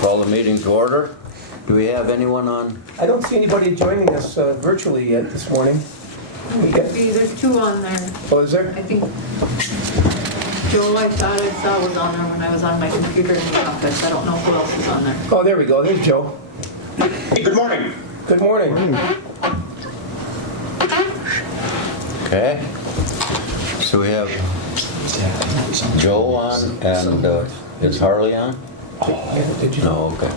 Call the meeting to order. Do we have anyone on? I don't see anybody joining us virtually yet this morning. There's two on there. Oh, is there? I think Joe, I thought I saw was on there when I was on my computer in the office. I don't know who else is on there. Oh, there we go. There's Joe. Hey, good morning. Good morning. Okay. So we have Joe on and is Harley on? Did you? No, okay.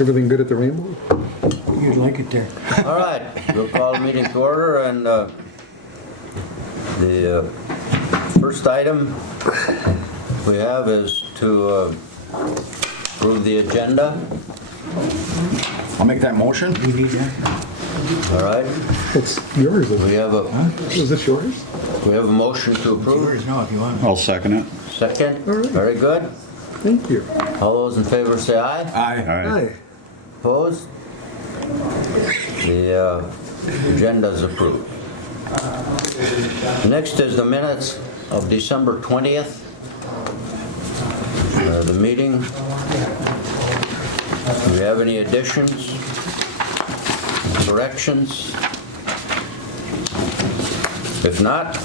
Everything good at the Rainbow? You'd like it there. All right, we'll call the meeting to order, and the first item we have is to approve the agenda. I'll make that motion. We need that. All right, It's yours. Isn't we it? have a Is this yours? motion to approve. Yours now if you want. I'll second it. Second, All right. very good. Thank you. All those in favor say aye. Aye. Hi. Opposed? The agenda is approved. Next is the minutes of December 20th. The meeting. Do we have any additions? Corrections? If not,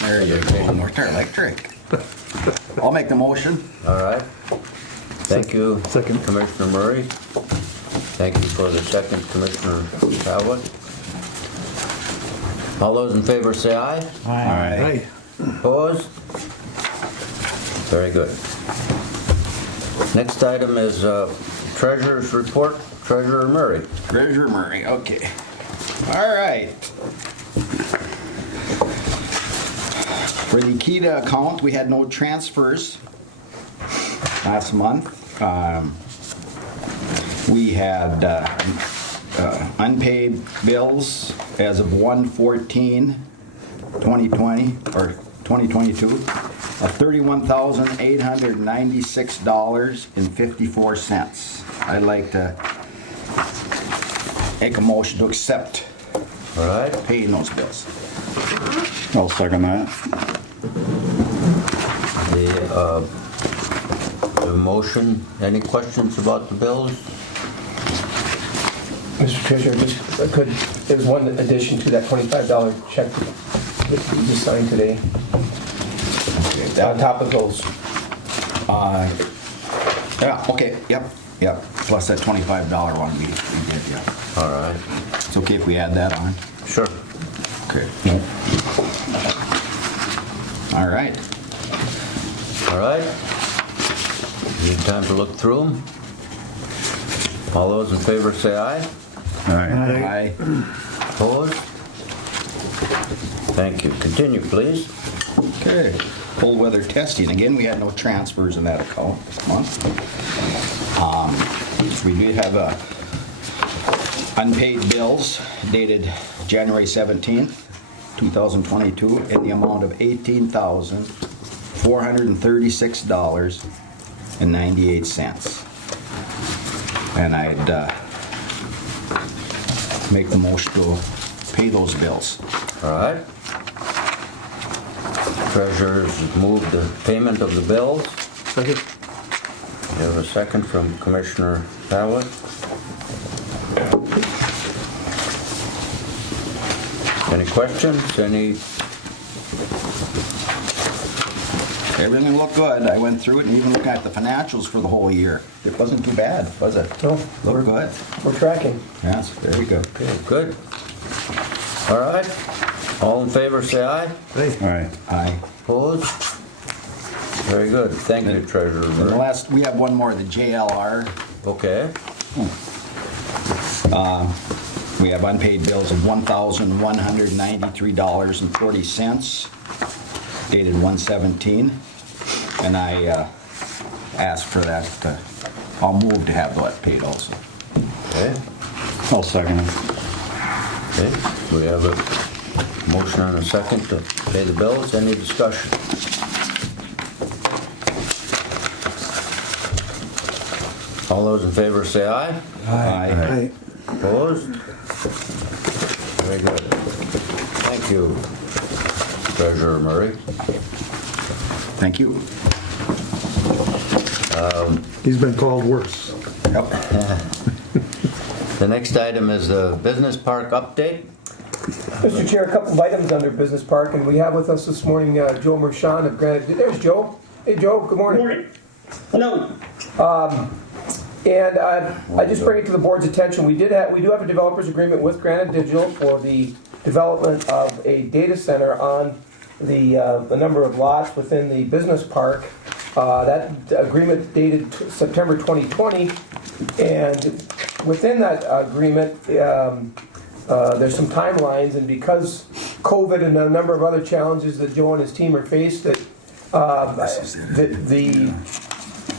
There you go. More electric. I'll make the motion. all right. Thank you, Second. Commissioner Murray. Thank you for the second, Commissioner Talbot. All those in favor say aye. Hi. Opposed? Very good. Next item is Treasurer's Report. Treasurer Murray. Treasurer Murray. Okay. All right. For the Kita account, we had no transfers last month. We had unpaid bills as of 1/14/2020 or 2022 of $31,896.54. I'd like to make a motion to accept All right. paying those bills. I'll second that. The motion, any questions about the bills? Mr. Treasurer, there's one addition to that $25 check that you just signed today. On top of those. Yeah, okay, yep. Plus that $25 one we did, yeah. All right. It's okay if we add that on? Sure. Okay. All right. All right. Need time to look through them. All those in favor say aye. All right. Aye. Opposed? Thank you. Continue, please. Okay. Cold weather testing. Again, we had no transfers in that account this month. We did have unpaid bills dated January 17th, 2022 in the amount of $18,436.98. And I'd make the motion to pay those bills. All right. Treasurer's moved the payment of the bills. Second. We have a second from Commissioner Talbot. Any questions? Everything looked good. I went through it and even looked at the financials for the whole year. It wasn't too bad, was it? No, Looked good. we're tracking. Yes, very good. Okay, good. All right. All in favor, say aye. All right. Aye. Opposed? Very good. Thank you, Treasurer And the Murray. last, we have one more, the JLR. Okay. We have unpaid bills of $1,193.40, dated 1/17. And I asked for that. I'll move to have that paid also. Okay. I'll second it. Okay. We have a motion and a second to pay the bills. Any discussion? All those in favor say aye. Aye. Hi. Opposed? Very good. Thank you, Treasurer Murray. Thank you. He's been called worse. Yep. The next item is the business park update. Mr. Chair, a couple of items under Business Park, and we have with us this morning Joe Mershon of Granite. There's Joe. Hey, Joe, good morning. Morning. Hello. And I just bring it to the board's attention, we do have a developer's agreement with Granite Digital for the development of a data center on the number of lots within the business park. That agreement dated September 2020, and within that agreement, there's some timelines, and because COVID and a number of other challenges that Joe and his team are faced,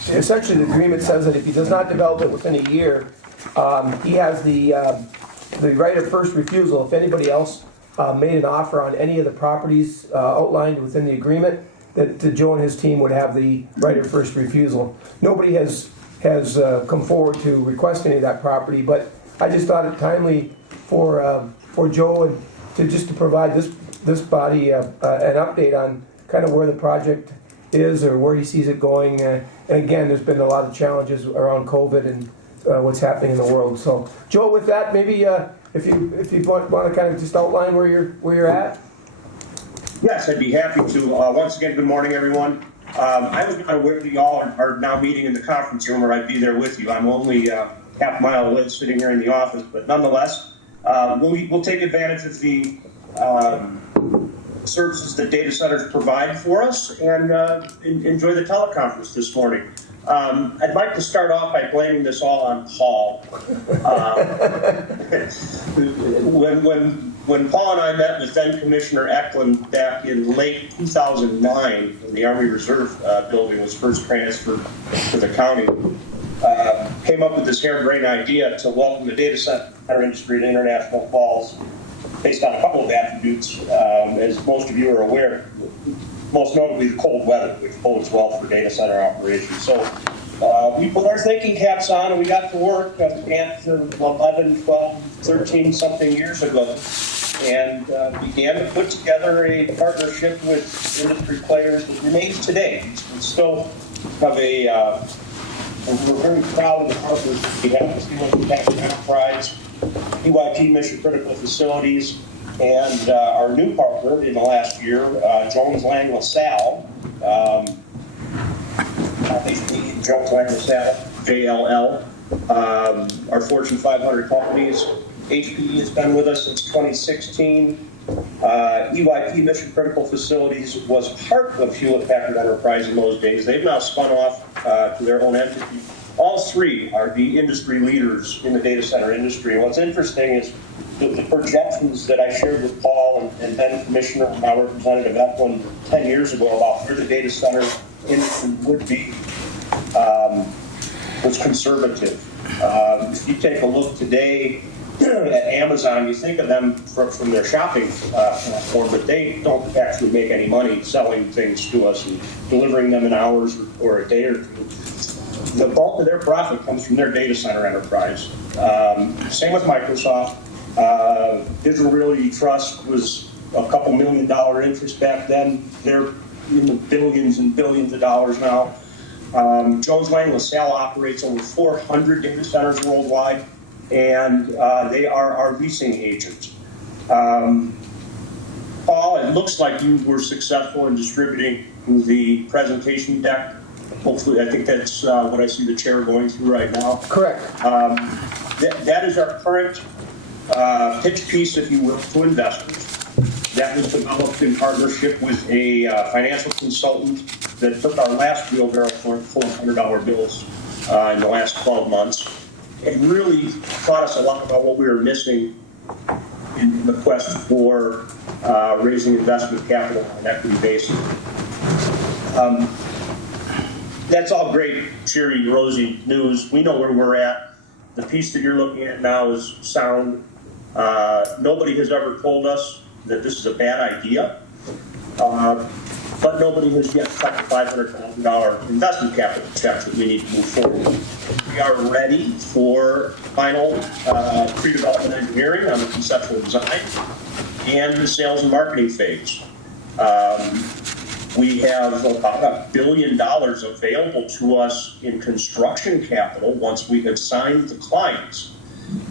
essentially the agreement says that if he does not develop it within a year, he has the right of first refusal. If anybody else made an offer on any of the properties outlined within the agreement, that Joe and his team would have the right of first refusal. Nobody has come forward to request any of that property, but I just thought it timely for Joe and to provide this body an update on kind of where the project is or where he sees it going. And again, there's been a lot of challenges around COVID and what's happening in the world. So, Joe, with that, maybe if you want to kind of just outline where you're at. Yes, I'd be happy to. Once again, good morning, everyone. I was not aware that y'all are now meeting in the conference room, or I'd be there with you. I'm only half a mile away, sitting here in the office, but nonetheless, we'll take advantage of the services that data centers provide for us and enjoy the teleconference this morning. I'd like to start off by blaming this all on Paul. When Paul and I met with then Commissioner Eklund back in late 2009, when the Army Reserve building was first transferred to the county, came up with this harebrained idea to welcome the data center industry to International Falls based on a couple of attributes, as most of you are aware, most notably the cold weather, which bodes well for data center operations. So we put our thinking caps on and we got to work 11, 12, 13 something years ago and began to put together a partnership with industry players that remains today. We still have we're very proud of the partners we have with Steel Enterprise, EYP Mission Critical Facilities, and our new partner in the last year, Jones Lang LaSalle, Jones Lang LaSalle, JLL, our Fortune 500 companies. HPE has been with us since 2016. EYP Mission Critical Facilities was part of Hewlett Packard Enterprise in those days. They've now spun off to their own entity. All three are the industry leaders in the data center industry. And what's interesting is the projections that I shared with Paul and then Commissioner and now Representative Eklund 10 years ago about where the data center industry would be was conservative. If you take a look today at Amazon, you think of them from their shopping platform, but they don't actually make any money selling things to us and delivering them in hours or a day or two. The bulk of their profit comes from their data center enterprise. Same with Microsoft. Digital Realty Trust was a couple $1 million interest back then. They're in the billions and billions of dollars now. Jones Lang LaSalle operates over 400 data centers worldwide, and they are our leasing agents. Paul, it looks like you were successful in distributing the presentation deck. Hopefully, I think that's what I see the chair going through right now. Correct. That is our current pitch piece, if you will, to investors. That was developed in partnership with a financial consultant that took our last real barrel for $400 bills in the last 12 months. It really taught us a lot about what we were missing in the quest for raising investment capital on an equity basis. That's all great, cheery, rosy news. We know where we're at. The piece that you're looking at now is sound. Nobody has ever told us that this is a bad idea, but nobody has yet cut the $500,000 investment capital check that we need to move forward. We are ready for final pre-development engineering on the conceptual design and the sales and marketing phase. We have about $1 billion available to us in construction capital once we have signed the clients.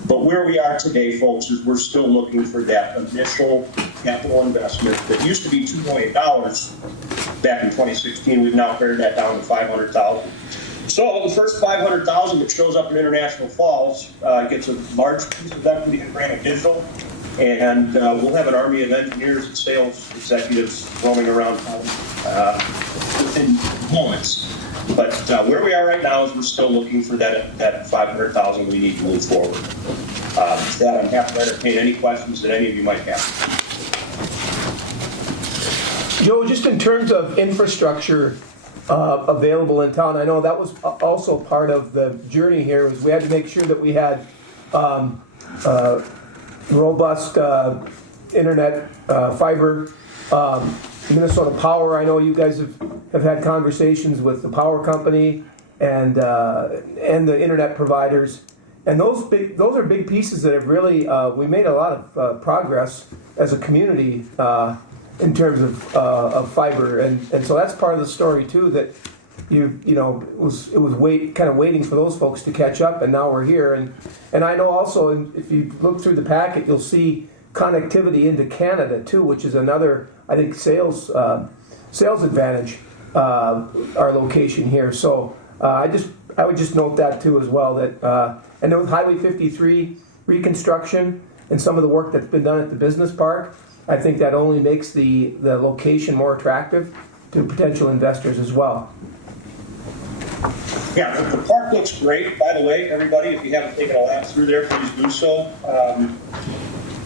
But where we are today, folks, is we're still looking for that initial capital investment that used to be $2 million back in 2016. We've now pared that down to $500,000. So the first $500,000 that shows up in International Falls gets a large piece of equity in Granite Digital, and we'll have an army of engineers and sales executives roaming around town within moments. But where we are right now is we're still looking for that $500,000 we need to move forward. With that, I'm happy to entertain any questions that any of you might have. Joe, just in terms of infrastructure available in town, I know that was also part of the journey here, was we had to make sure that we had robust internet, fiber, Minnesota Power. I know you guys have had conversations with the power company and the internet providers, and those are big pieces that have really we made a lot of progress as a community in terms of fiber, and so that's part of the story too. That it was waiting for those folks to catch up, and now we're here. And I know also, if you look through the packet, you'll see connectivity into Canada too, which is another, I think, sales advantage. Our location here, so I would just note that too as well. That and with Highway 53 reconstruction and some of the work that's been done at the business park, I think that only makes the location more attractive to potential investors as well. Yeah, the park looks great, by the way, everybody. If you haven't taken a lap through there, please do so.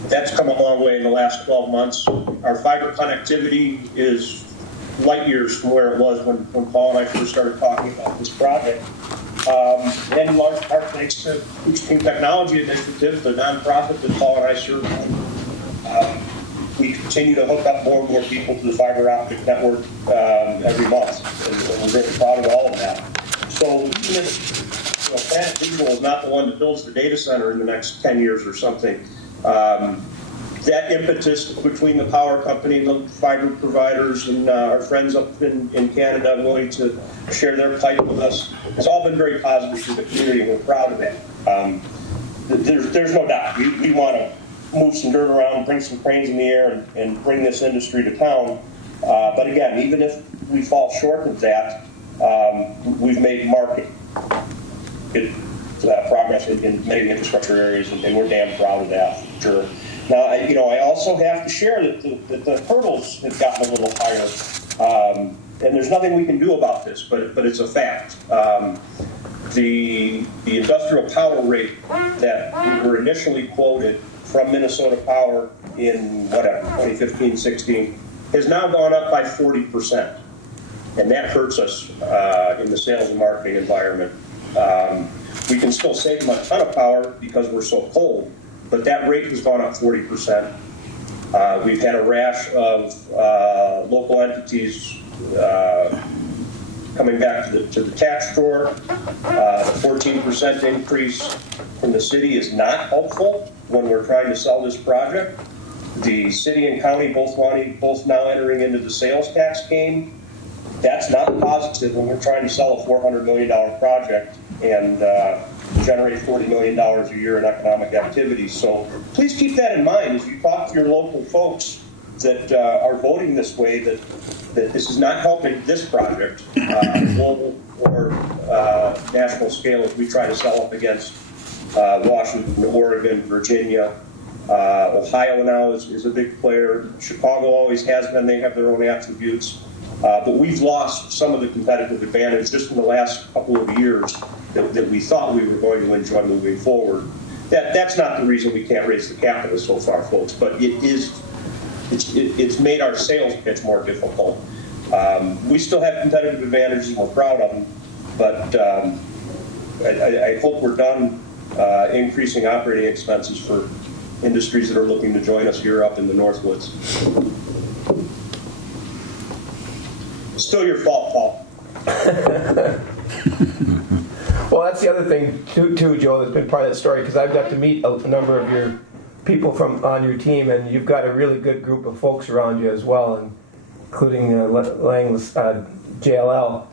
That's come a long way in the last 12 months. Our fiber connectivity is light years from where it was when Paul and I first started talking about this project. And in large part thanks to Koochiching Technology Initiative, the nonprofit that Paul and I serve on. We continue to hook up more and more people to the fiber optic network every month, and we're very proud of all of that. So even if Planet Digital is not the one that builds the data center in the next 10 years or something, that impetus between the power company, the fiber providers, and our friends up in Canada willing to share their pipe with us has all been very positive to the community, and we're proud of that. There's no doubt. We want to move some dirt around, bring some cranes in the air, and bring this industry to town. But again, even if we fall short of that, we've made market progress in many infrastructure areas, and we're damn proud of that, for sure. Now, I also have to share that the hurdles have gotten a little higher, and there's nothing we can do about this, but it's a fact. The industrial power rate that we were initially quoted from Minnesota Power in 2015-16 has now gone up by 40%, and that hurts us in the sales and marketing environment. We can still save them a ton of power because we're so cold, but that rate has gone up 40%. We've had a rash of local entities coming back to the tax drawer. The 14% increase from the city is not helpful when we're trying to sell this project. The city and county both now entering into the sales tax game. That's not positive when we're trying to sell a $400 million project and generate $40 million a year in economic activity. So please keep that in mind as you talk to your local folks that are voting this way, that this is not helping this project, global or national scale, as we try to sell up against Washington, Oregon, Virginia. Ohio now is a big player. Chicago always has been. They have their own attributes. But we've lost some of the competitive advantage just in the last couple of years that we thought we were going to enjoy moving forward. That's not the reason we can't raise the capital so far, folks, but it's made our sales pitch more difficult. We still have competitive advantages, and we're proud of them, but I hope we're done increasing operating expenses for industries that are looking to join us here up in the Northwoods. Still your fault, Paul. Well, that's the other thing too, Joe, that's been part of that story, because I've got to meet a number of your people on your team, and you've got a really good group of folks around you as well. And including Lang's JLL.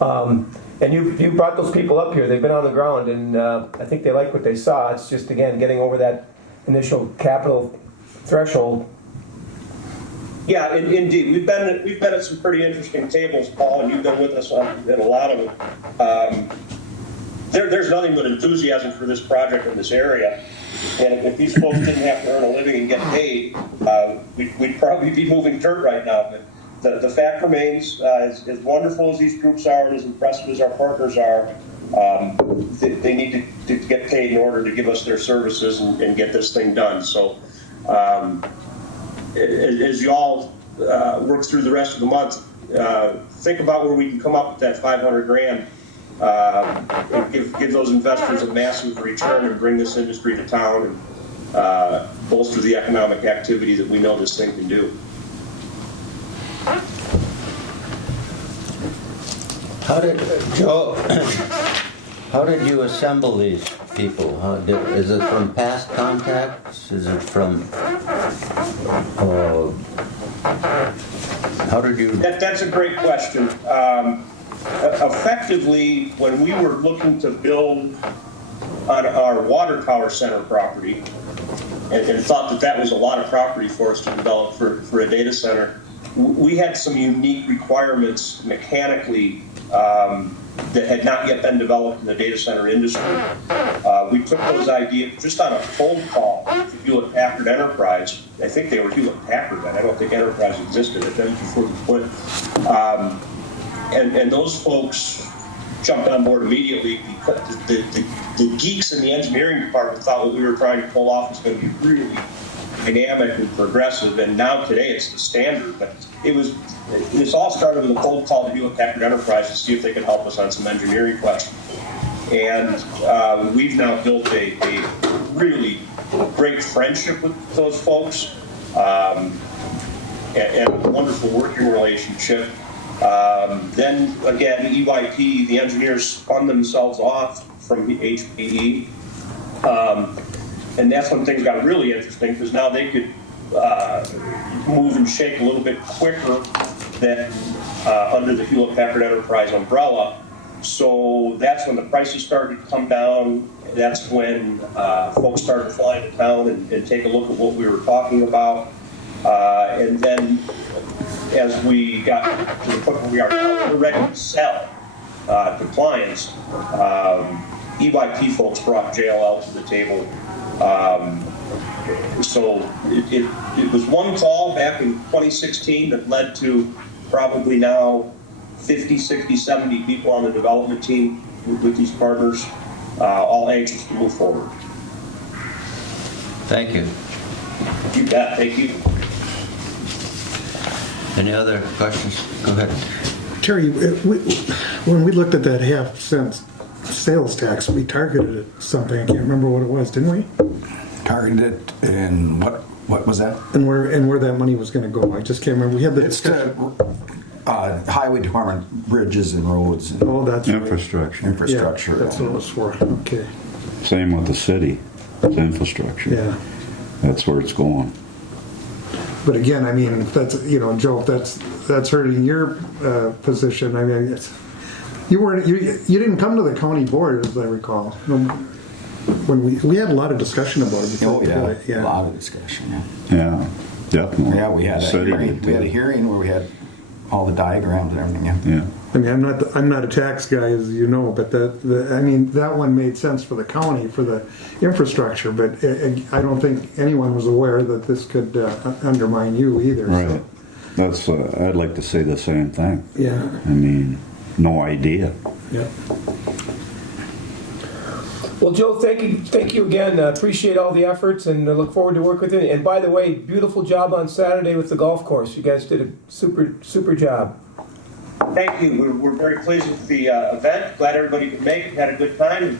And you brought those people up here. They've been on the ground, and I think they like what they saw. It's just, again, getting over that initial capital threshold. Yeah, indeed. We've been at some pretty interesting tables, Paul, and you've been with us at a lot of them. There's nothing but enthusiasm for this project in this area. And if these folks didn't have to earn a living and get paid, we'd probably be moving dirt right now. But the fact remains, as wonderful as these groups are and as impressive as our partners are, they need to get paid in order to give us their services and get this thing done. So as you all work through the rest of the month, think about where we can come up with that $500,000 and give those investors a massive return and bring this industry to town and bolster the economic activity that we know this thing can do. Joe, how did you assemble these people? Is it from past contacts? Is it from, how did you? That's a great question. Effectively, when we were looking to build on our water tower center property and thought that was a lot of property for us to develop for a data center, we had some unique requirements mechanically that had not yet been developed in the data center industry. We took those ideas just on a cold call to Hewlett Packard Enterprise. I think they were Hewlett Packard then. I don't think Enterprise existed at them before the split. And those folks jumped on board immediately because the geeks in the engineering department thought what we were trying to pull off was going to be really dynamic and progressive, and now today it's the standard. But this all started with a cold call to Hewlett Packard Enterprise to see if they could help us on some engineering questions. And we've now built a really great friendship with those folks and a wonderful working relationship. Then again, EYP, the engineers spun themselves off from HPE. And that's when things got really interesting, because now they could move and shake a little bit quicker than under the Hewlett Packard Enterprise umbrella. So that's when the prices started to come down. That's when folks started flying to town and take a look at what we were talking about. And then as we got to the point where we are now, we're ready to sell to clients. EYP folks brought JLL to the table. So it was one call back in 2016 that led to probably now 50, 60, 70 people on the development team with these partners, all anxious to move forward. Thank you. You bet. Thank you. Any other questions? Go ahead. Terry, when we looked at that half-cent sales tax, we targeted it something. I can't remember what it was, didn't we? Targeted it, and what was that? And where that money was going to go. I just can't remember. We had the It's to highway department, bridges and roads. And Oh, that's right. Infrastructure. infrastructure. Yeah, that's what it was for. Okay. Same with the city. It's infrastructure. Yeah. That's where it's going. But again, I mean, if that's, Joe, if that's hurting your position. I mean, you didn't come to the county board, as I recall. When we had a lot of discussion about it before. Oh, yeah. A lot of discussion, yeah. Yeah, definitely. Yeah, we had a City hearing. did We had a too. hearing where we had all the diagrams and everything. Yeah. Yeah. I mean, I'm not a tax guy, as you know, but that one made sense for the county for the infrastructure. But I don't think anyone was aware that this could undermine you either. Right. So, That's, I'd like to say the same thing. yeah. I mean, no idea. Yeah. Well, Joe, thank you again. Appreciate all the efforts, and look forward to work with you. And by the way, beautiful job on Saturday with the golf course. You guys did a super job. Thank you. We're very pleased with the event. Glad everybody could make it, had a good time, and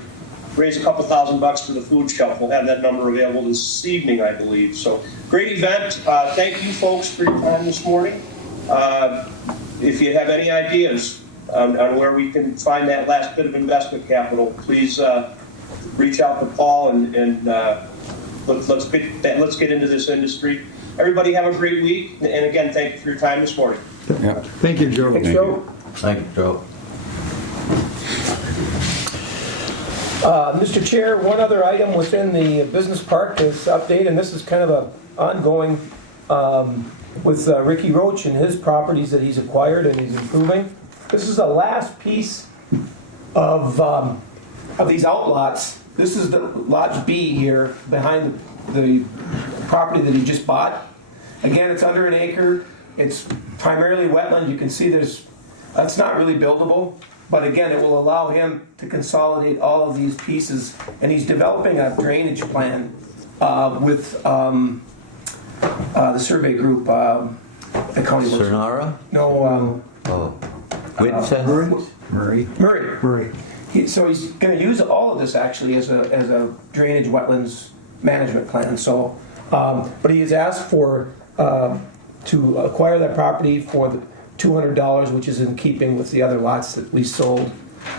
raised a couple $1,000 for the food shelf. We'll have that number available this evening, I believe. So, great event. Thank you, folks, for your time this morning. If you have any ideas on where we can find that last bit of investment capital, please reach out to Paul and let's get into this industry. Everybody have a great week, and again, thank you for your time this morning. Yep. Thank you, Joe. Thanks, Joe. Thank you, Joe. Mr. Chair, one other item within the business park is update, and this is kind of a ongoing with Ricky Roach and his properties that he's acquired and he's improving. This is the last piece of these outlots. This is the lot B here behind the property that he just bought. Again, it's under an acre. It's primarily wetland. You can see that's not really buildable. But again, it will allow him to consolidate all of these pieces. And he's developing a drainage plan with the survey group, the county. Cernara? No, Oh. Winston? Murray. Murray. So he's going to use all of this actually as a drainage wetlands management plan. So, but he has asked for to acquire that property for the $200, which is in keeping with the other lots that we sold.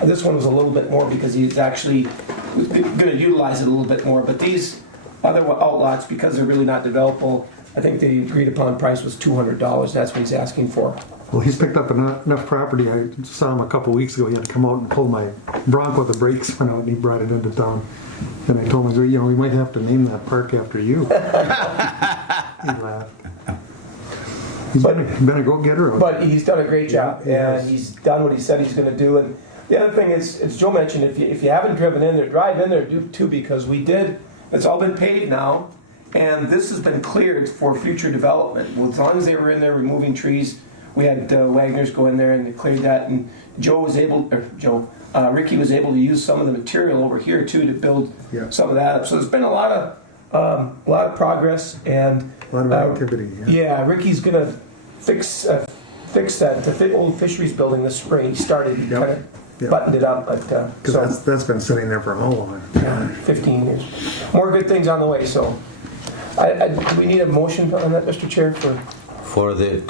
This one was a little bit more because he's actually going to utilize it a little bit more. But these other outlots, because they're really not developable, I think the agreed upon price was $200. That's what he's asking for. Well, he's picked up enough property. I saw him a couple weeks ago. He had to come out and pull my Bronco. The brakes went out, and he brought it into town. And I told him, we might have to name that park after you. He laughed. He's been a go-getter. But he's done a great job, and he's done what he said he's going to do. And the other thing is, as Joe mentioned, if you haven't driven in there, drive in there too, because we did. It's all been paved now, and this has been cleared for future development. Well, as long as they were in there removing trees, we had Wagner's go in there and they cleared that. And Ricky was able to use some of the material over here too to build some of that up. So there's been a lot of progress and A lot of activity. Yeah, Ricky's gonna fix that the old fisheries building this spring. He started, he kind of buttoned it up, but Because that's been sitting there for how long? 15 years. More good things on the way. So, do we need a motion on that, Mr. Chair, For the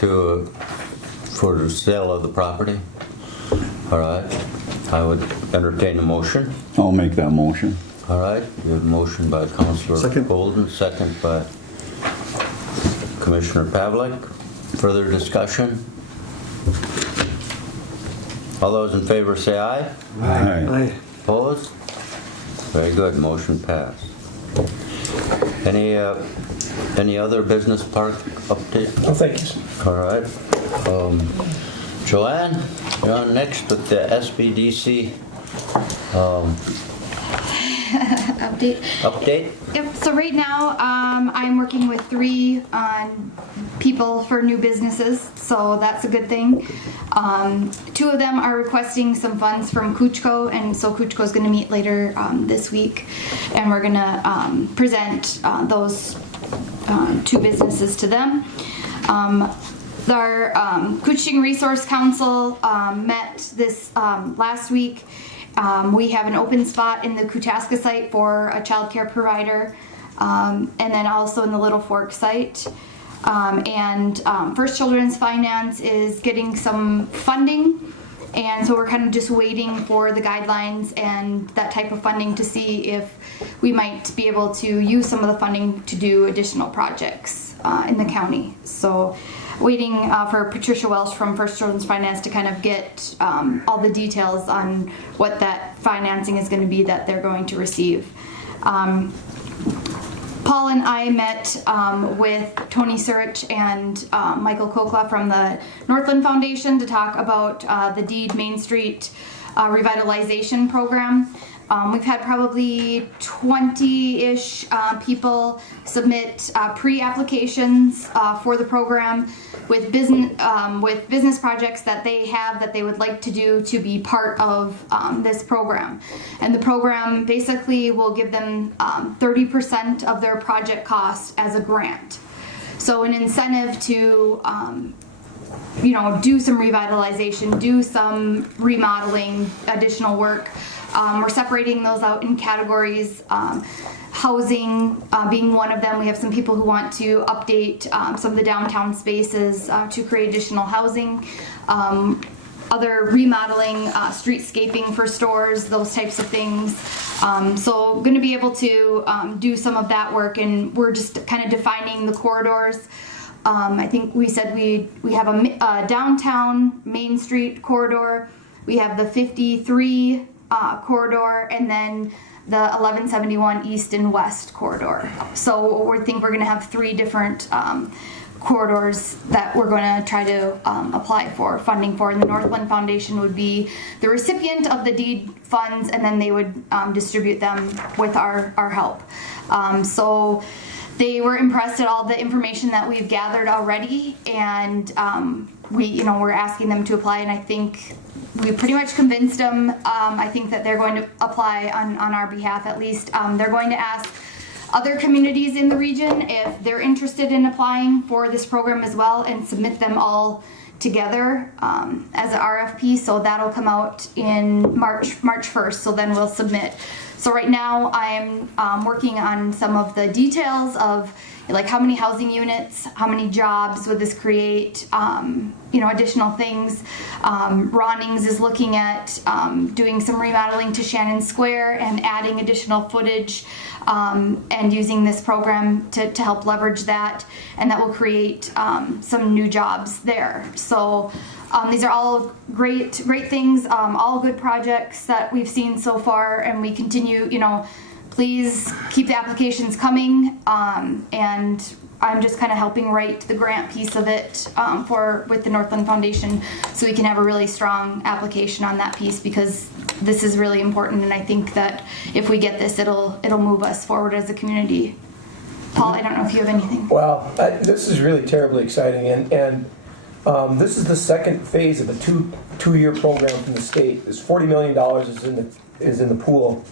sale of the property? All right. I would entertain a motion. I'll make that motion. All right. We have a motion by Councillor Second. Golden, second by Commissioner Pavlik. Further discussion? All those in favor say aye. Aye. Opposed? Very good. Motion passed. Any other business park update? Oh, thank you. All right. Joanne, you're on next with the SBDC update. Yep, so right now, I'm working with 3 people for new businesses, so that's a good thing. 2 of them are requesting some funds from Koochiching, and so Koochiching is going to meet later this week, and we're going to present those 2 businesses to them. Our Koochiching Resource Council met this last week. We have an open spot in the Koochiching site for a child care provider, and then also in the Little Fork site. First Children's Finance is getting some funding, and so we're kind of just waiting for the guidelines and that type of funding to see if we might be able to use some of the funding to do additional projects in the county. So waiting for Patricia Welsh from First Children's Finance to kind of get all the details on what that financing is going to be that they're going to receive. Paul and I met with Tony Surich and Michael Kokla from the Northland Foundation to talk about the Deed Main Street Revitalization Program. We've had probably 20-ish people submit pre-applications for the program with business projects that they have that they would like to do to be part of this program. And the program basically will give them 30% of their project cost as a grant. So an incentive to do some revitalization, do some remodeling, additional work. We're separating those out in categories. Housing being one of them. We have some people who want to update some of the downtown spaces to create additional housing. Other remodeling, streetscaping for stores, those types of things. So going to be able to do some of that work, and we're just kind of defining the corridors. I think we said we have a downtown Main Street corridor, we have the 53 corridor, and then the 1171 East and West corridor. So we think we're going to have 3 different corridors that we're going to try to apply for funding for. And the Northland Foundation would be the recipient of the deed funds, and then they would distribute them with our help. So they were impressed at all the information that we've gathered already, and we're asking them to apply, and I think we pretty much convinced them. I think that they're going to apply on our behalf at least. They're going to ask other communities in the region if they're interested in applying for this program as well, and submit them all together as an RFP. So that'll come out in March 1st. So then we'll submit. So right now I'm working on some of the details of like how many housing units, how many jobs would this create, additional things. Ronings is looking at doing some remodeling to Shannon Square and adding additional footage and using this program to help leverage that, and that will create some new jobs there. So these are all great things, all good projects that we've seen so far, and we continue, please keep the applications coming, and I'm just kind of helping write the grant piece of it with the Northland Foundation, so we can have a really strong application on that piece, because this is really important, and I think that if we get this, it'll move us forward as a community. Paul, I don't know if you have anything. Well, this is really terribly exciting, and this is the second phase of a two-year program from the state. There's $40 million is in the pool.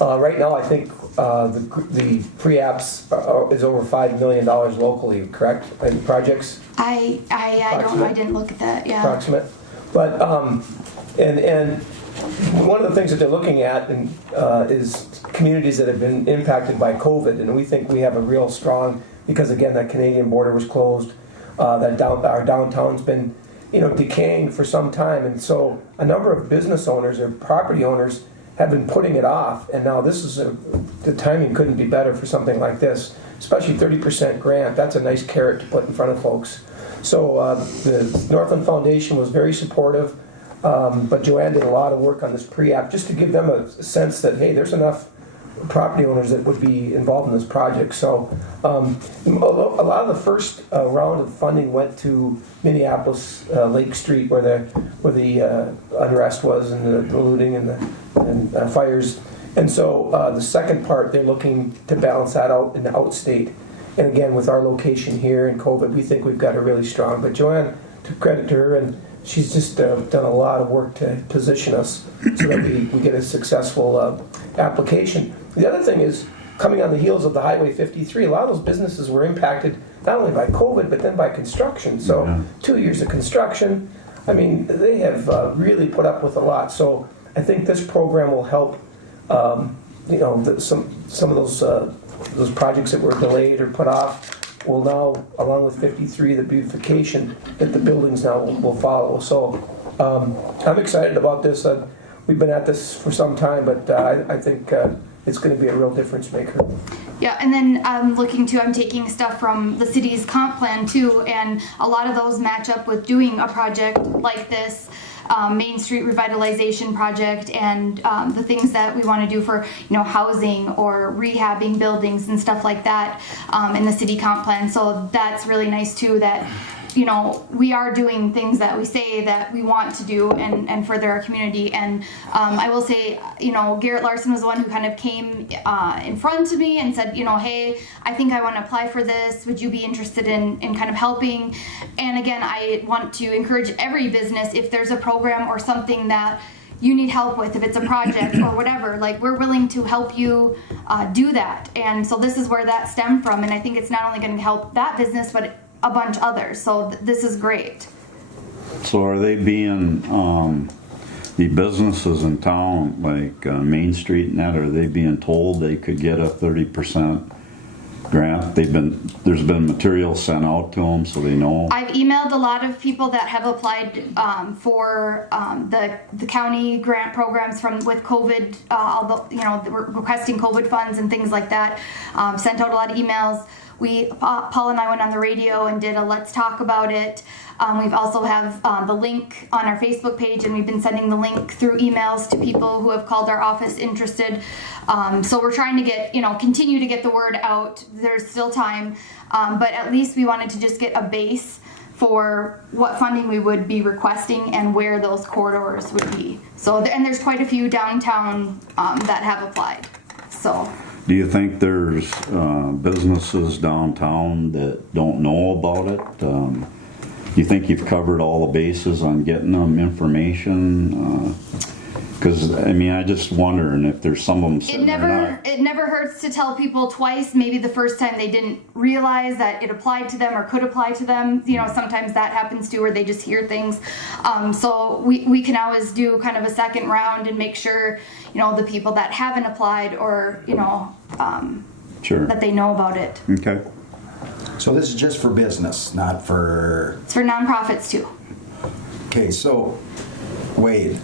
Right now, I think the pre-apps is over $5 million locally, correct? In projects? I didn't look at that. Yeah. Approximate. But and one of the things that they're looking at is communities that have been impacted by COVID, and we think we have a real strong, because again that Canadian border was closed, that our downtown's been decaying for some time, and so a number of business owners or property owners have been putting it off, and now this is the timing couldn't be better for something like this, especially 30% grant. That's a nice carrot to put in front of folks. So the Northland Foundation was very supportive, but Joanne did a lot of work on this pre-app just to give them a sense that, hey, there's enough property owners that would be involved in this project. So a lot of the first round of funding went to Minneapolis, Lake Street, where the unrest was, and the looting and fires. And so the second part, they're looking to balance that out in the outstate. And again, with our location here in COVID, we think we've got a really strong. But Joanne, to credit to her, and she's just done a lot of work to position us so that we get a successful application. The other thing is, coming on the heels of the Highway 53, a lot of those businesses were impacted not only by COVID, but then by construction. So 2 years of construction, I mean, they have really put up with a lot. So I think this program will help, some of those projects that were delayed or put off will now, along with 53, the beautification, that the buildings now will follow. So I'm excited about this. We've been at this for some time, but I think it's going to be a real difference maker. Yeah, and then I'm taking stuff from the city's comp plan too, and a lot of those match up with doing a project like this, Main Street Revitalization project, and the things that we want to do for housing or rehabbing buildings and stuff like that in the city comp plan. So that's really nice too, that we are doing things that we say that we want to do and further our community. And I will say, Garrett Larson was the one who kind of came in front of me and said, hey, I think I want to apply for this. Would you be interested in kind of helping? And again, I want to encourage every business, if there's a program or something that you need help with, if it's a project or whatever, like, we're willing to help you do that. And so this is where that stemmed from. And I think it's not only going to help that business, but a bunch others. So this is great. So are they being, the businesses in town, like Main Street and that, are they being told they could get a 30% grant? There's been material sent out to them so they know? I've emailed a lot of people that have applied for the county grant programs with COVID, although, requesting COVID funds and things like that. Sent out a lot of emails. Paul and I went on the radio and did a let's talk about it. We've also have the link on our Facebook page, and we've been sending the link through emails to people who have called our office interested. So we're trying to get, continue to get the word out. There's still time, but at least we wanted to just get a base for what funding we would be requesting and where those corridors would be. So, and there's quite a few downtown that have applied. So. Do you think there's businesses downtown that don't know about it? Do you think you've covered all the bases on getting them information? Because I just wondering if there's some of them sitting there not. It never hurts to tell people twice. Maybe the first time they didn't realize that it applied to them or could apply to them. Sometimes that happens too, where they just hear things. So we can always do kind of a second round and make sure the people that haven't applied or Sure. that they know about it. Okay. So this is just for business, not for... It's for nonprofits too. Okay, so, Wade,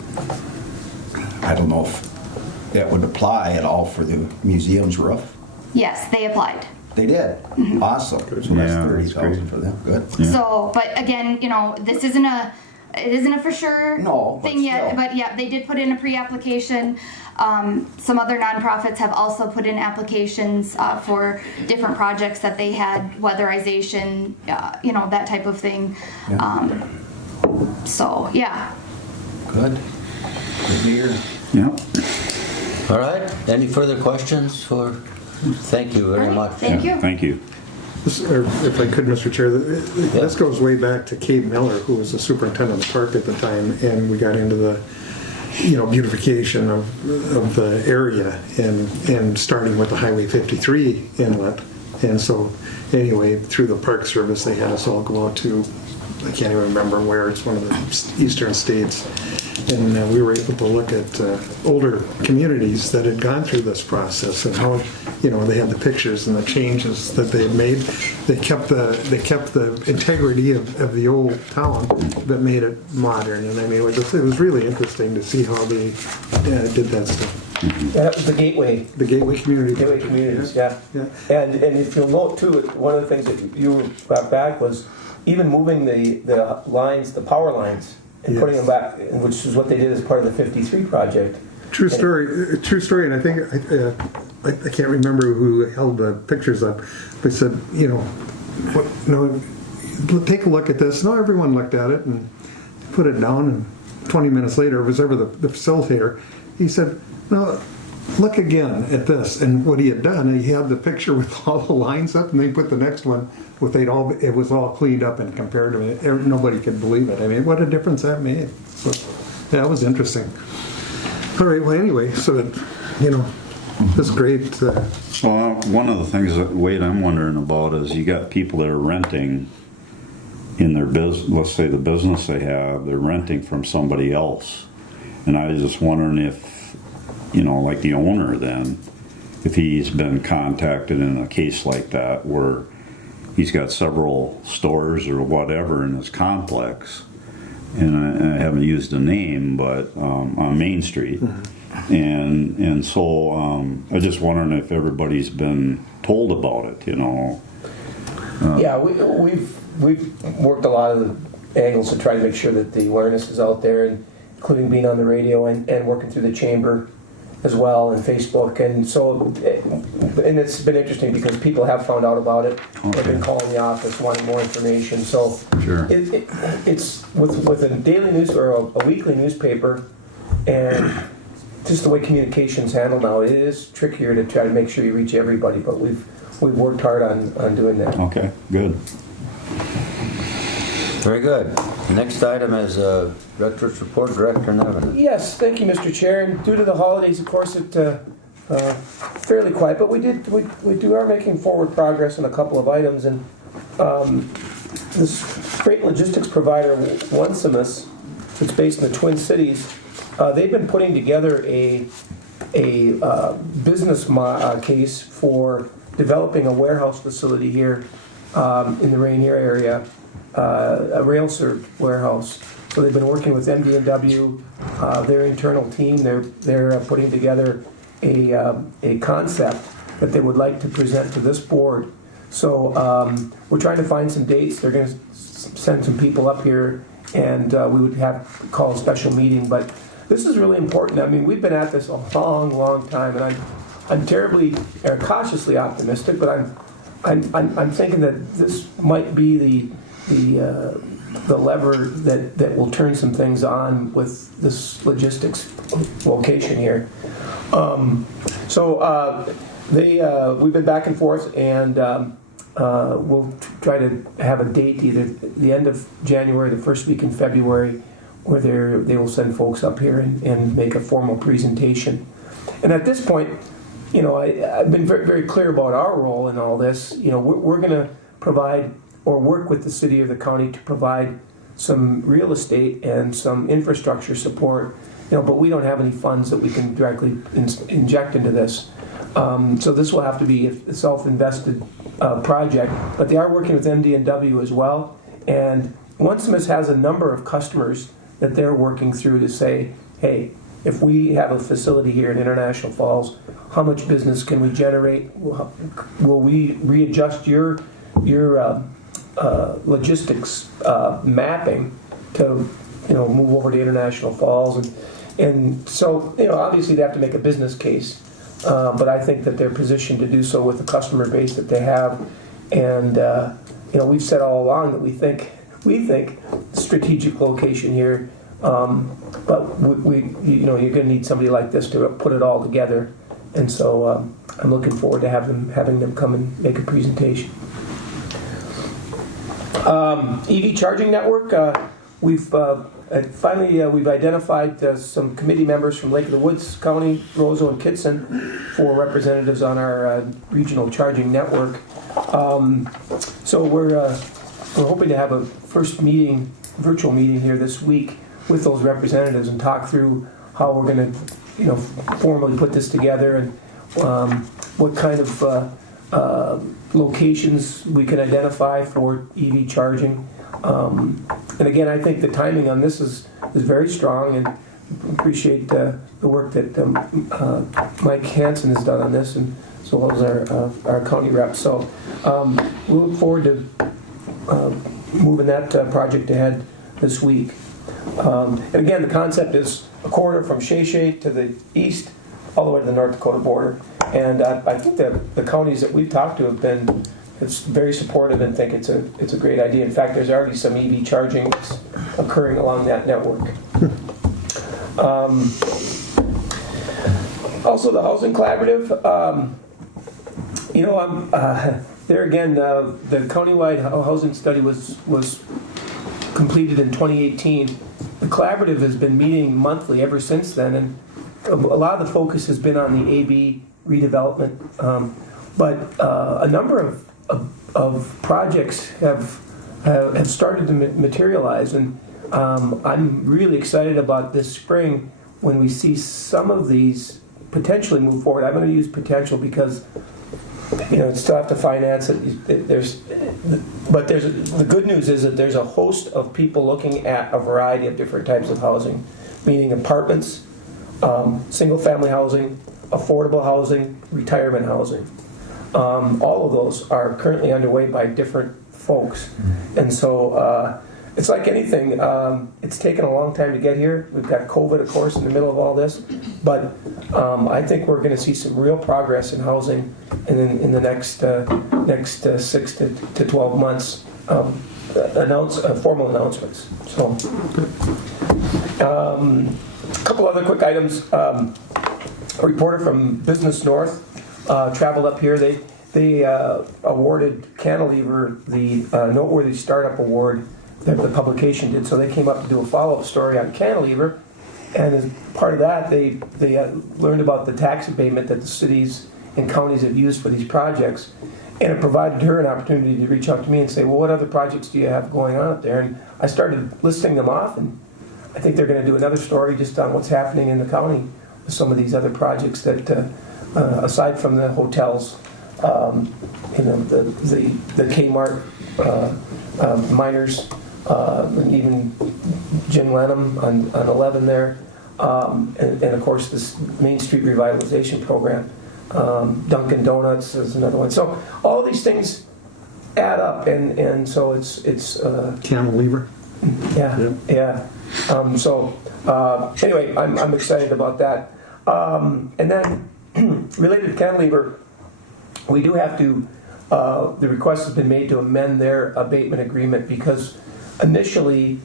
I don't know if that would apply at all for the museum's roof. Yes, they applied. They did? Mm-hmm. Awesome. So that's Yeah, that's great. $30,000 for them. Good. Yeah. So, but again, this isn't a for sure No, but thing yet. still. But yeah, they did put in a pre-application. Some other nonprofits have also put in applications for different projects that they had, weatherization, that type of thing. Yeah. So yeah. Good. Good to hear. Yeah. All right, any further questions for, thank you very much. Thank you. Thank you. Or if I could, Mr. Chair, this goes way back to Kate Miller, who was the superintendent of the park at the time, and we got into the, beautification of the area and starting with the Highway 53 inlet. And so, anyway, through the Park Service, they had us all go out to, I can't even remember where, it's one of the eastern states. And we were able to look at older communities that had gone through this process and how, they had the pictures and the changes that they had made. They kept the integrity of the old town, but made it modern. And it was really interesting to see how they did that stuff. Yeah, that was the Gateway. The Gateway Community. Gateway communities, yeah. Yeah. And if you'll note too, one of the things that you brought back was even moving the lines, the power lines, and putting them back, which is what they did as part of the 53 project. True story, and I think I can't remember who held the pictures up, but said, take a look at this. No, everyone looked at it and put it down, and 20 minutes later, it was ever the facilitator. He said, no, look again at this. And what he had done, he had the picture with all the lines up, and they put the next one with it was all cleaned up and compared to it. Nobody could believe it. I mean, what a difference that made. So, yeah, that was interesting. All right, well, anyway, so that's great. Well, one of the things that, Wade, I'm wondering about is you got people that are renting in their business, let's say the business they have, they're renting from somebody else. And I was just wondering if, like the owner then, if he's been contacted in a case like that where he's got several stores or whatever in his complex, and I haven't used the name, but on Main Street. Mm-hmm. And so I'm just wondering if everybody's been told about it, Yeah, we've worked a lot of the angles to try to make sure that the awareness is out there, and including being on the radio and working through the chamber as well, and Facebook. And so, and it's been interesting because people have found out about it. Okay. They've been calling the office wanting more information. So Sure. It's with a daily news or a weekly newspaper, and just the way communication's handled now, it is trickier to try to make sure you reach everybody. But we've worked hard on doing that. Okay, good. Very good. The next item is Director's Report, Director Nevin. Yes, thank you, Mr. Chair. And due to the holidays, of course, it fairly quiet, but we are making forward progress on a couple of items. And this freight logistics provider, Onesimus, that's based in the Twin Cities, they've been putting together a business case for developing a warehouse facility here in the Rainier area, a rail-served warehouse. So they've been working with MD&W, their internal team. They're putting together a concept that they would like to present to this board So we're trying to find some dates. They're going to send some people up here, and we would have call a special meeting. But this is really important. I mean, we've been at this a long, long time, and I'm terribly cautiously optimistic. But I'm thinking that this might be the lever that will turn some things on with this logistics location here. We've been back and forth, and we'll try to have a date either the end of January, the first week in February, where they will send folks up here and make a formal presentation. And at this point, you know, I've been very, very clear about our role in all this. You know, we're going to provide or work with the city or the county to provide some real estate and some infrastructure support, you know, but we don't have any funds that we can directly inject into this. So this will have to be a self-invested project, but they are working with MD&W as well. And One Smith has a number of customers that they're working through to say, hey, if we have a facility here in International Falls, how much business can we generate? Will we readjust your logistics mapping to, you know, move over to International Falls? And so, you know, obviously they have to make a business case, but I think that they're positioned to do so with the customer base that they have. And you know, we've said all along that we think strategic location here, but we you know, you're going to need somebody like this to put it all together. And so I'm looking forward to having them come and make a presentation. EV charging network. We've identified some committee members from Lake of the Woods County, Roseau, and Kitson for representatives on our regional charging network. So we're hoping to have a first virtual meeting here this week with those representatives and talk through how we're going to, you know, formally put this together and what kind of locations we can identify for EV charging. And again, I think the timing on this is very strong, and appreciate the work that Mike Hansen has done on this, and so well as our county rep. So we look forward to moving that project ahead this week. And again, the concept is a corridor from Shea to the east all the way to the North Dakota border. And I think that the counties that we've talked to have been very supportive and think it's a great idea. In fact, there's already some EV charging that's occurring along that network. Also, the Housing Collaborative. You know, there again, the countywide housing study was completed in 2018. The collaborative has been meeting monthly ever since then, and a lot of the focus has been on the AB redevelopment. But a number of projects have started to materialize, and I'm really excited about this spring when we see some of these potentially move forward. I'm going to use potential because, you know, still have to finance it. The good news is that there's a host of people looking at a variety of different types of housing, meaning apartments, single-family housing, affordable housing, retirement housing. All of those are currently underway by different folks. And so it's like anything. It's taken a long time to get here. We've got COVID, of course, in the middle of all this. But I think we're going to see some real progress in housing in the next 6 to 12 months. Formal announcements. So a couple other quick items. A reporter from Business North traveled up here. They awarded Cantilever the Noteworthy Startup Award that the publication did. So they came up to do a follow-up story on Cantilever, and as part of that, they learned about the tax abatement that the cities and counties have used for these projects, and it provided her an opportunity to reach out to me and say, well, what other projects do you have going on up there? And I started listing them off, and I think they're going to do another story just on what's happening in the county with some of these other projects that, aside from the hotels, you know, the Kmart, Miners, and even Jim Lenham on 11 there, and of course this Main Street Revitalization Program. Dunkin' Donuts is another one. So all these things add up, and so it's Cantilever. yeah. Anyway, I'm excited about that. And then related to cantilever, we do have to. The request has been made to amend their abatement agreement because initially,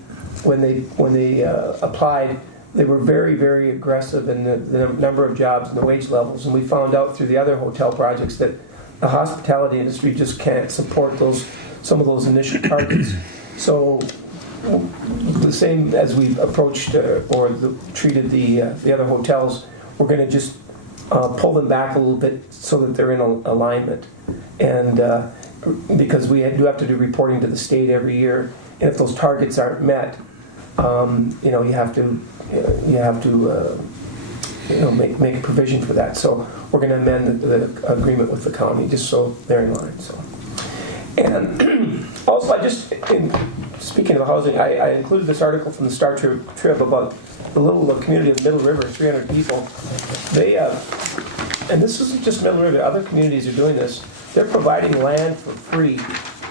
when they applied, they were very, very aggressive in the number of jobs and the wage levels, and we found out through the other hotel projects that the hospitality industry just can't support some of those initial targets. So the same as we've approached treated the other hotels, we're going to just pull them back a little bit so that they're in alignment. And because we do have to do reporting to the state every year, and if those targets aren't met, you have to make a provision for that. So we're going to amend the agreement with the county just so they're in line. So, and also speaking of housing, I included this article from the Star Trib about the little community of Middle River, 300 people. They and this isn't just Middle River. Other communities are doing this. They're providing land for free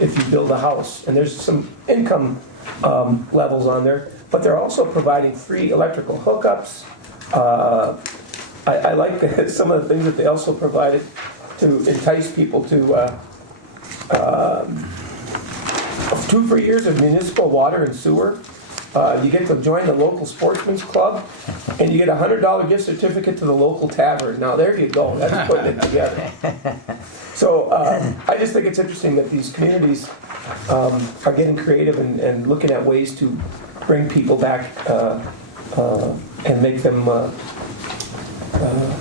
if you build a house, and there's some income levels on there. But they're also providing free electrical hookups. I like some of the things that they also provided to entice people to 2 free years of municipal water and sewer. You get to join the local sportsman's club, and you get a $100 gift certificate to the local tavern. Now there you go. That's putting it together. So I just think it's interesting that these communities are getting creative and looking at ways to bring people back and make them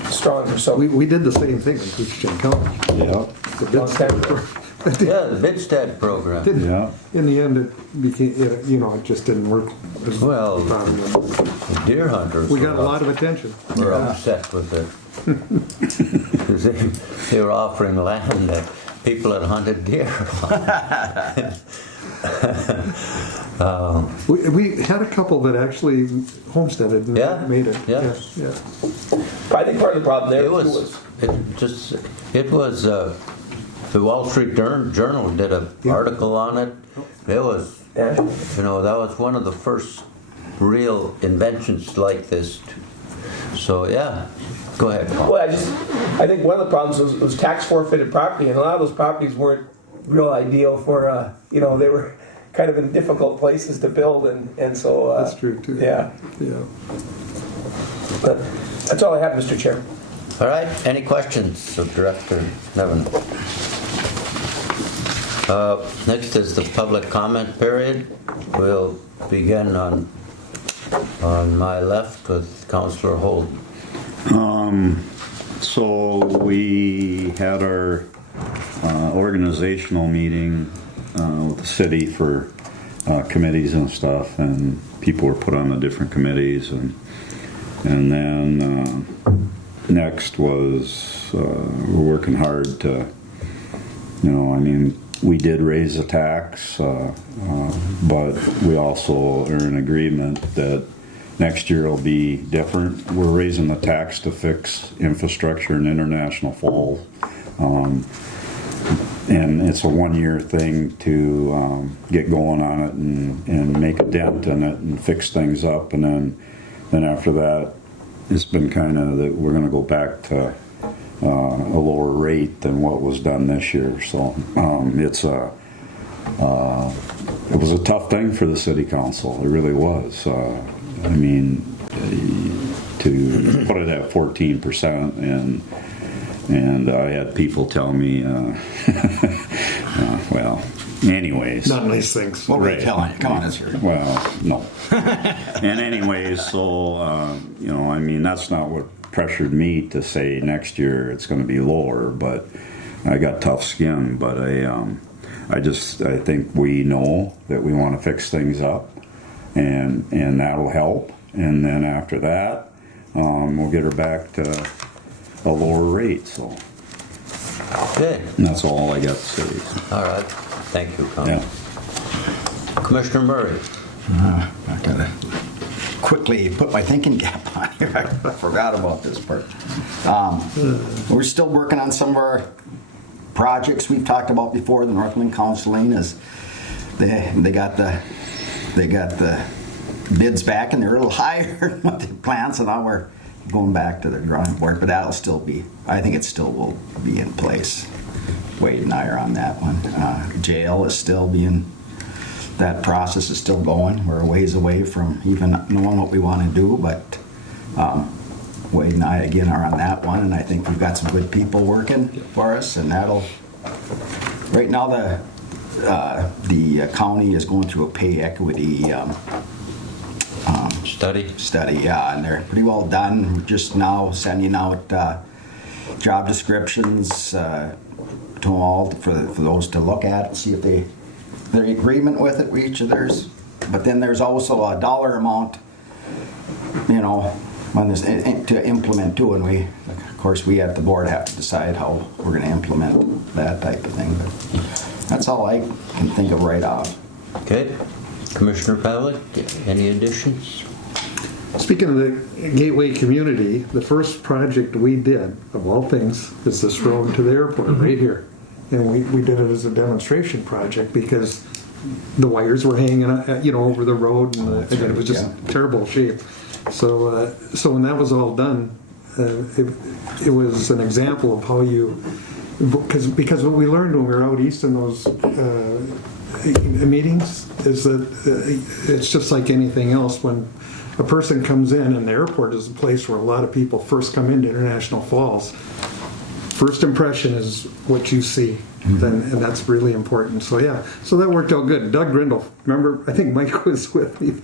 stronger. So We did the same thing in Koochiching County. Yeah. The bid Yeah, the Bidstead program. didn't. Yeah. In the end, it became, it just didn't work. Well, the deer hunters We got a lot of attention. were upset with it. 'Cause they were offering land that people had hunted deer. We had a couple that actually homesteaded and Yeah, made it. yeah. Yeah. I think part of the problem there It too was the Wall Street Journal did an article on it. It was, yeah. that was one of the first real inventions like this. So yeah, go ahead, Paul. Well, I think one of the problems was tax forfeited property, and a lot of those properties weren't real ideal for, they were kind of in difficult places to build, and so. That's true too. Yeah. Yeah. But that's all I have, Mr. Chair. All right, any questions of Director Nevin? Next is the public comment period. We'll begin on my left with Councillor Holden. So we had our organizational meeting with the city for committees and stuff, and people were put on the different committees, and then next was we're working hard to, we did raise the tax, but we also are in agreement that next year will be different. We're raising the tax to fix infrastructure in International Falls. And it's a 1-year thing to get going on it and make a dent in it and fix things up. And then after that, it's been kind of that we're going to go back to a lower rate than what was done this year. So it was a tough thing for the city council. It really was. To put it at 14%, and I had people tell me, well, anyways. Not nice things. What were you telling you? Come on, it's here. Well, no. And anyways, so, that's not what pressured me to say next year it's going to be lower, but I got tough skin. But I think we know that we want to fix things up, and that'll help. And then after that, we'll get her back to a lower rate. So Okay. and that's all I got to say. All right. Thank you, Councillor. Yeah. Commissioner Murray. I gotta quickly put my thinking cap on here. I forgot about this part. We're still working on some of our projects we've talked about before, the Northland Counseling, is they got the bids back and they're a little higher than what they planned, so now we're going back to the drawing board, but that'll still be, I think it still will be in place. Wade and I are on that one. Jail is still being, that process is still going. We're a ways away from even knowing what we want to do, but Wade and I again are on that one, and I think we've got some good people working for us, and that'll, right now the county is going through a pay equity study, yeah, and they're pretty well done. We're just now sending out job descriptions to them all for those to look at and see if they're in agreement with it, with each of theirs. But then there's also a dollar amount, you know, when there's to implement too, and we, of course, we at the board have to decide how we're going to implement that type of thing. But that's all I can think of right off. Okay. Commissioner Pavlik, any additions? Speaking of the Gateway community, the first project we did, of all things, is this road to the airport right here. And we did it as a demonstration project because the wires were hanging, over the road, and it was just terrible shape. So when that was all done, it was an example of how you, because what we learned when we were out east in those meetings is that it's just like anything else. When a person comes in, and the airport is a place where a lot of people first come into International Falls, first impression is what you see, and that's really important. So that worked out good. Doug Grindle, remember, I think Mike was with me.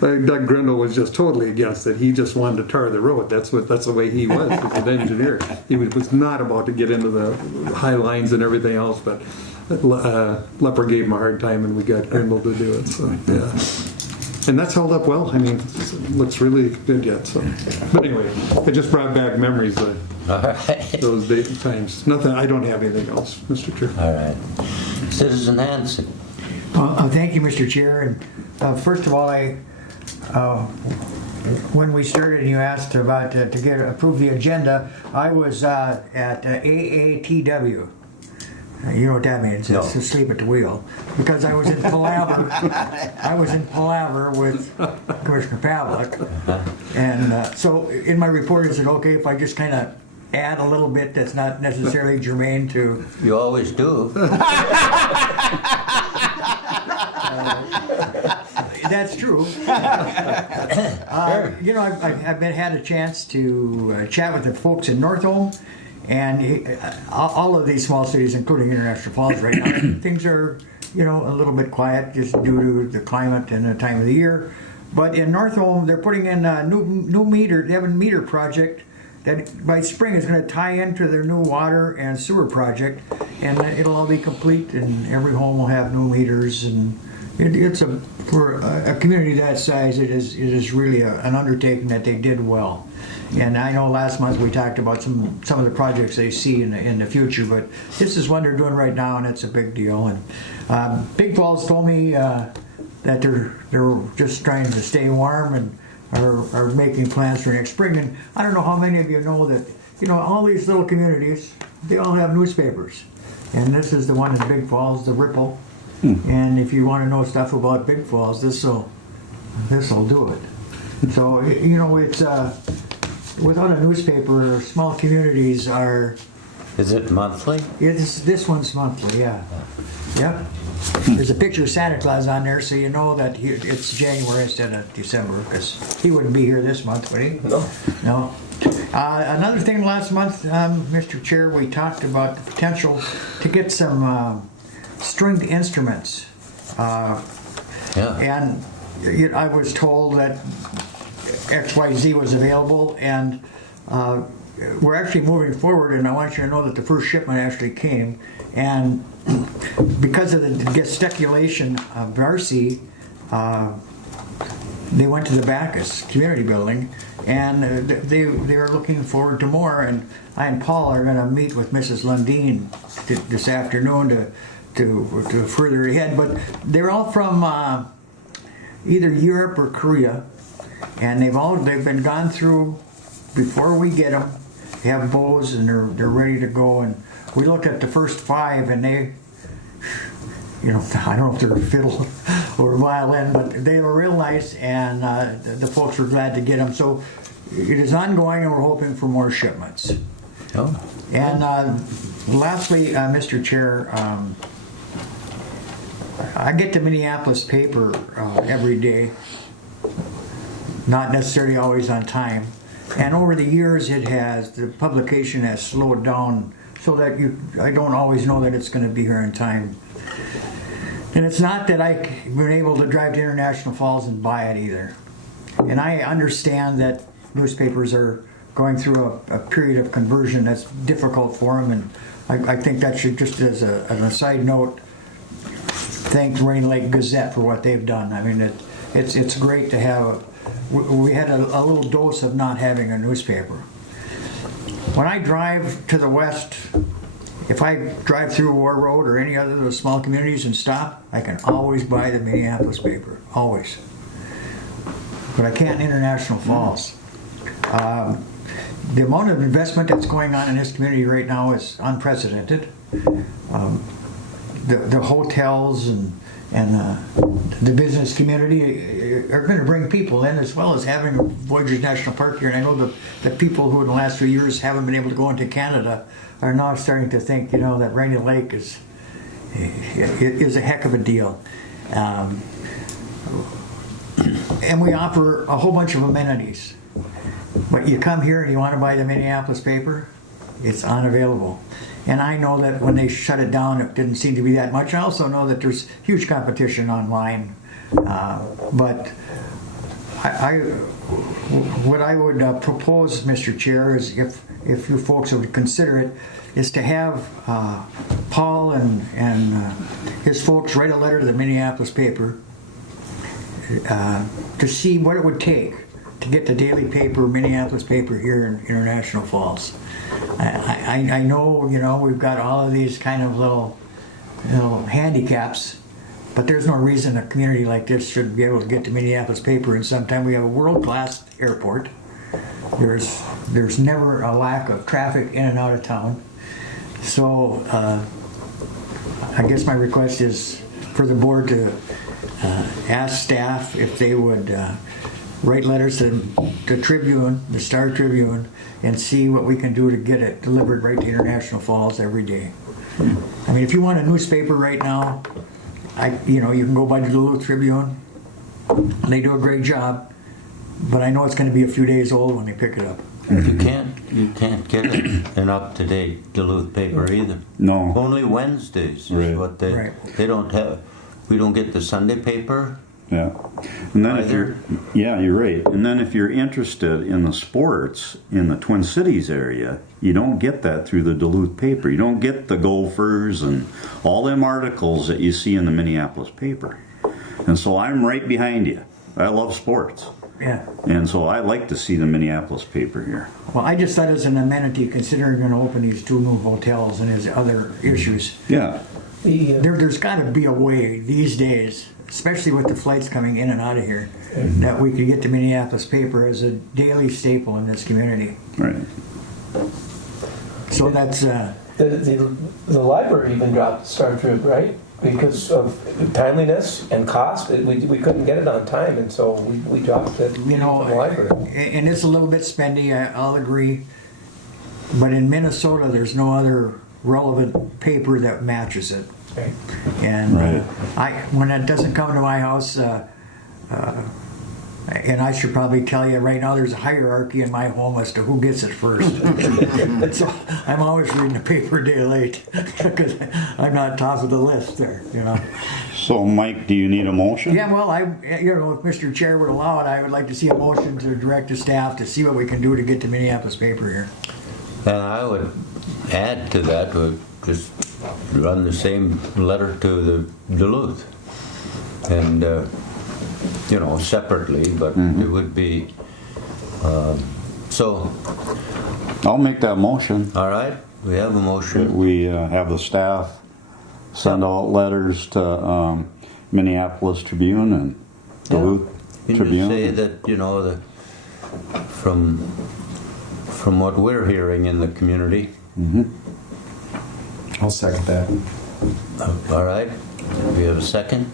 Doug Grindle was just totally against it. He just wanted to tar the road. That's the way he was as an engineer. He was not about to get into the high lines and everything else, but Lepper gave him a hard time, and we got Grindle to do it. So yeah. And that's held up well. I mean, it looks really good yet. So, but anyway, it just brought back memories of those times. Nothing. I don't have anything else, Mr. Chair. All right. Citizen Hanson. Thank you, Mr. Chair. And first of all, when we started and you asked about to approve the agenda, I was at AATW. You know what that means? No. It's asleep at the wheel. Because I was in Palaver. I was in Palaver with Commissioner Pavlik. And so in my report, is it okay if I just kind of add a little bit that's not necessarily germane to... You always do. That's true. I've had a chance to chat with the folks in North Home, and all of these small cities, including International Falls right now, things are, a little bit quiet just due to the climate and the time of the year. But in North Home, they're putting in a new meter. They have a meter project that by spring is going to tie into their new water and sewer project, and it'll all be complete, and every home will have new meters. And for a community that size, it is really an undertaking that they did well. And I know last month we talked about some of the projects they see in the future, but this is one they're doing right now, and it's a big deal. And Big Falls told me that they're just trying to stay warm and are making plans for next spring. And I don't know how many of you know that all these little communities, they all have newspapers, and this is the one in Big Falls, the Ripple. And if you want to know stuff about Big Falls, this'll do it. So it's without a newspaper, small communities are. Is it monthly? This one's monthly, yeah. Yep. There's a picture of Santa Claus on there, so you know that it's January instead of December, because he wouldn't be here this month, would he? No. Another thing last month, Mr. Chair, we talked about the potential to get some stringed instruments. And I was told that XYZ was available, and we're actually moving forward, and I want you to know that the first shipment actually came, and because of the gesticulation of Darcy, they went to the Bacchus Community Building, and they are looking forward to more, and I and Paul are going to meet with Mrs. Lundeen this afternoon to further ahead, but they're all from either Europe or Korea, and they've been gone through before we get them, have bows and they're ready to go. And we looked at the first 5 and they, you know, I don't know if they're a fiddle or a violin, but they were real nice, and the folks were glad to get them. So it is ongoing, and we're hoping for more shipments. Oh, And lastly, Mr. Chair, I get the Minneapolis paper every day, not necessarily always on time. And over the years, the publication has slowed down so that I don't always know that it's going to be here in time. And it's not that I've been able to drive to International Falls and buy it either. And I understand that newspapers are going through a period of conversion that's difficult for them, and I think that should, just as an aside note, thank Rain Lake Gazette for what they've done. I mean, it's great to have. We had a little dose of not having a newspaper. When I drive to the west, if I drive through War Road or any other of those small communities and stop, I can always buy the Minneapolis paper, always. But I can't in International Falls. The amount of investment that's going on in this community right now is unprecedented. The hotels and the business community are going to bring people in, as well as having Voyageurs National Park here. And I know the people who in the last few years haven't been able to go into Canada are now starting to think, you know, that Rainy Lake is a heck of a deal. And we offer a whole bunch of amenities. But you come here and you want to buy the Minneapolis paper, it's unavailable. And I know that when they shut it down, it didn't seem to be that much. I also know that there's huge competition online. But what I would propose, Mr. Chair, is if you folks would consider it, is to have Paul and his folks write a letter to the Minneapolis paper to see what it would take to get the daily paper, Minneapolis paper, here in International Falls. I know, you know, we've got all of these kind of little handicaps, but there's no reason a community like this shouldn't be able to get the Minneapolis paper. And sometime we have a world-class airport. There's never a lack of traffic in and out of town. So I guess my request is for the board to ask staff if they would write letters to the Tribune, the Star Tribune, and see what we can do to get it delivered right to International Falls every day. I mean, if you want a newspaper right now, you can go by the Duluth Tribune. They do a great job, but I know it's going to be a few days old when they pick it up. you can't get an up-to-date Duluth paper either. No. Only Wednesdays is Right. what they Right. they don't have. We don't get the Sunday paper. Yeah. And then Either. you're right. And then if you're interested in the sports in the Twin Cities area, you don't get that through the Duluth paper. You don't get the Gophers and all them articles that you see in the Minneapolis paper. And so I'm right behind you. I love sports. Yeah. And so I like to see the Minneapolis paper here. Well, I just thought as an amenity, considering going to open these 2 new hotels and his other issues, Yeah. there's got to be a way these days, especially with the flights coming in and out of here, that we could get the Minneapolis paper as a daily staple in this community. Right. So that's The library even dropped Star Tribune, right? Because of timeliness and cost, we couldn't get it on time, and so we dropped it from the library. and it's a little bit spendy, I'll agree. But in Minnesota, there's no other relevant paper that matches it. Right. And Right. when it doesn't come to my house, and I should probably tell you right now, there's a hierarchy in my home as to who gets it first. So I'm always reading the paper a day late because I'm not top of the list there, you know. So Mike, do you need a motion? Yeah, well, if Mr. Chair would allow it, I would like to see a motion to direct the staff to see what we can do to get the Minneapolis paper here. And I would add to that, would just run the same letter to the Duluth, and separately, but it would be. So, I'll make that motion. all right, we have a motion. We have the staff send out letters to Minneapolis Tribune and Duluth Can Tribune. you say that from from what we're hearing in the community. I'll second that. All right, we have a second.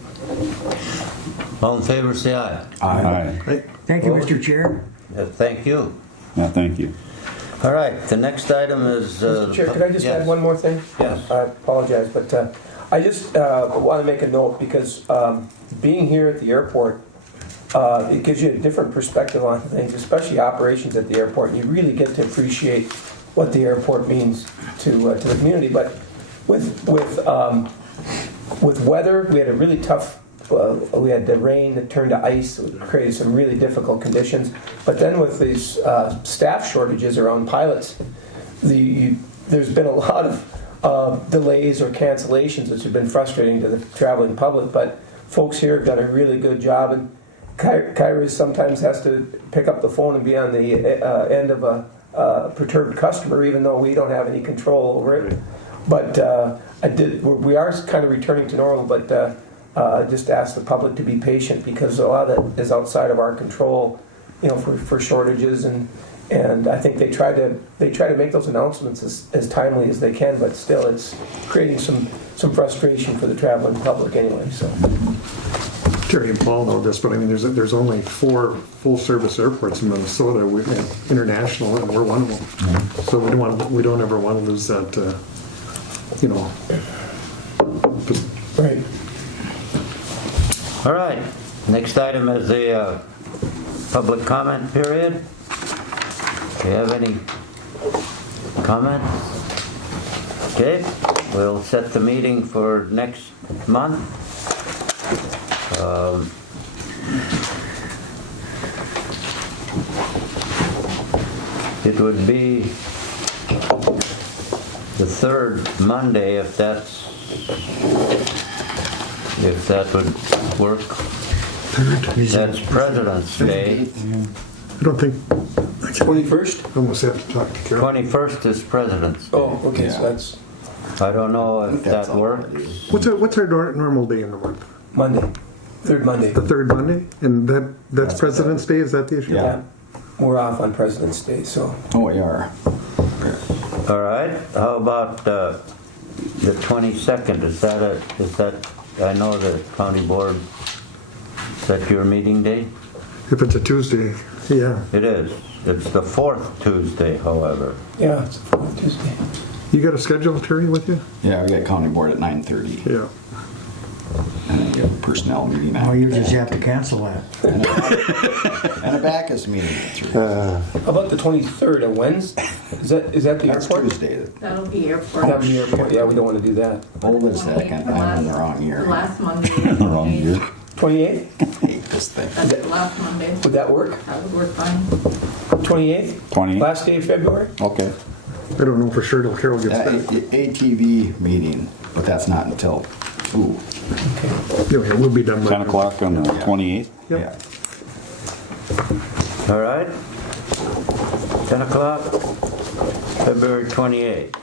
All in favor, say aye. Aye. Thank you, Mr. Chair. Thank you. Yeah, thank you. All right, the next item is... Mr. Chair, could I just add one more thing? Yes. I apologize, but I just want to make a note because being here at the airport, it gives you a different perspective on things, especially operations at the airport. And you really get to appreciate what the airport means to the community. But with weather, we had a really tough. We had the rain that turned to ice, it created some really difficult conditions. But then with these staff shortages around pilots, there's been a lot of delays or cancellations, which have been frustrating to the traveling public. But folks here have done a really good job, and Kairos sometimes has to pick up the phone and be on the end of a perturbed customer, even though we don't have any control over it. But we are kind of returning to normal, but just ask the public to be patient because a lot of that is outside of our control, for shortages, and I think they try to make those announcements as timely as they can, but still it's creating some frustration for the traveling public anyway. So. Terry and Paul know this, but I mean, there's only 4 full-service airports in Minnesota, international, and we're one of them. So we don't ever want to lose that, Right. All right, next item is the public comment period. Do you have any comments? Okay, we'll set the meeting for next month. It would be the third Monday, if that would work. That's President's Day. I don't think, 21st? I almost have to talk to Carol. 21st is President's Day. Oh, okay, so that's I don't know if that works. What's our normal day in the month? Monday, third Monday. The third Monday? And that's President's Day, is that the issue? Yeah. We're off on President's Day, so. Oh, we are. All right, how about the 22nd? Is that, I know the county board, is that your meeting day? If it's a Tuesday, yeah. It is. It's the fourth Tuesday, however. Yeah, it's the 4th Tuesday. You got a schedule, Terry, with you? Yeah, we got county board at 9:30. Yeah. And then you have a personnel meeting Oh, after you that. just have to cancel that. And a backus meeting at 3. How about the 23rd, a Wednesday? Is that the That's airport? Tuesday. That'll be airport. That'd be airport, yeah, we don't want to do that. Hold it a second, I'm in the wrong year. The last Monday. Wrong year. 28th? Hate this thing. That's the last Monday. Would that work? That would work fine. 28th? 20. Last day of February? Okay. I don't know for sure till Carol gets back. ATV meeting, but that's not until, ooh, Yeah, we'll be done by 10 o'clock on the 28th. yeah. All right? 10 o'clock, February 28th.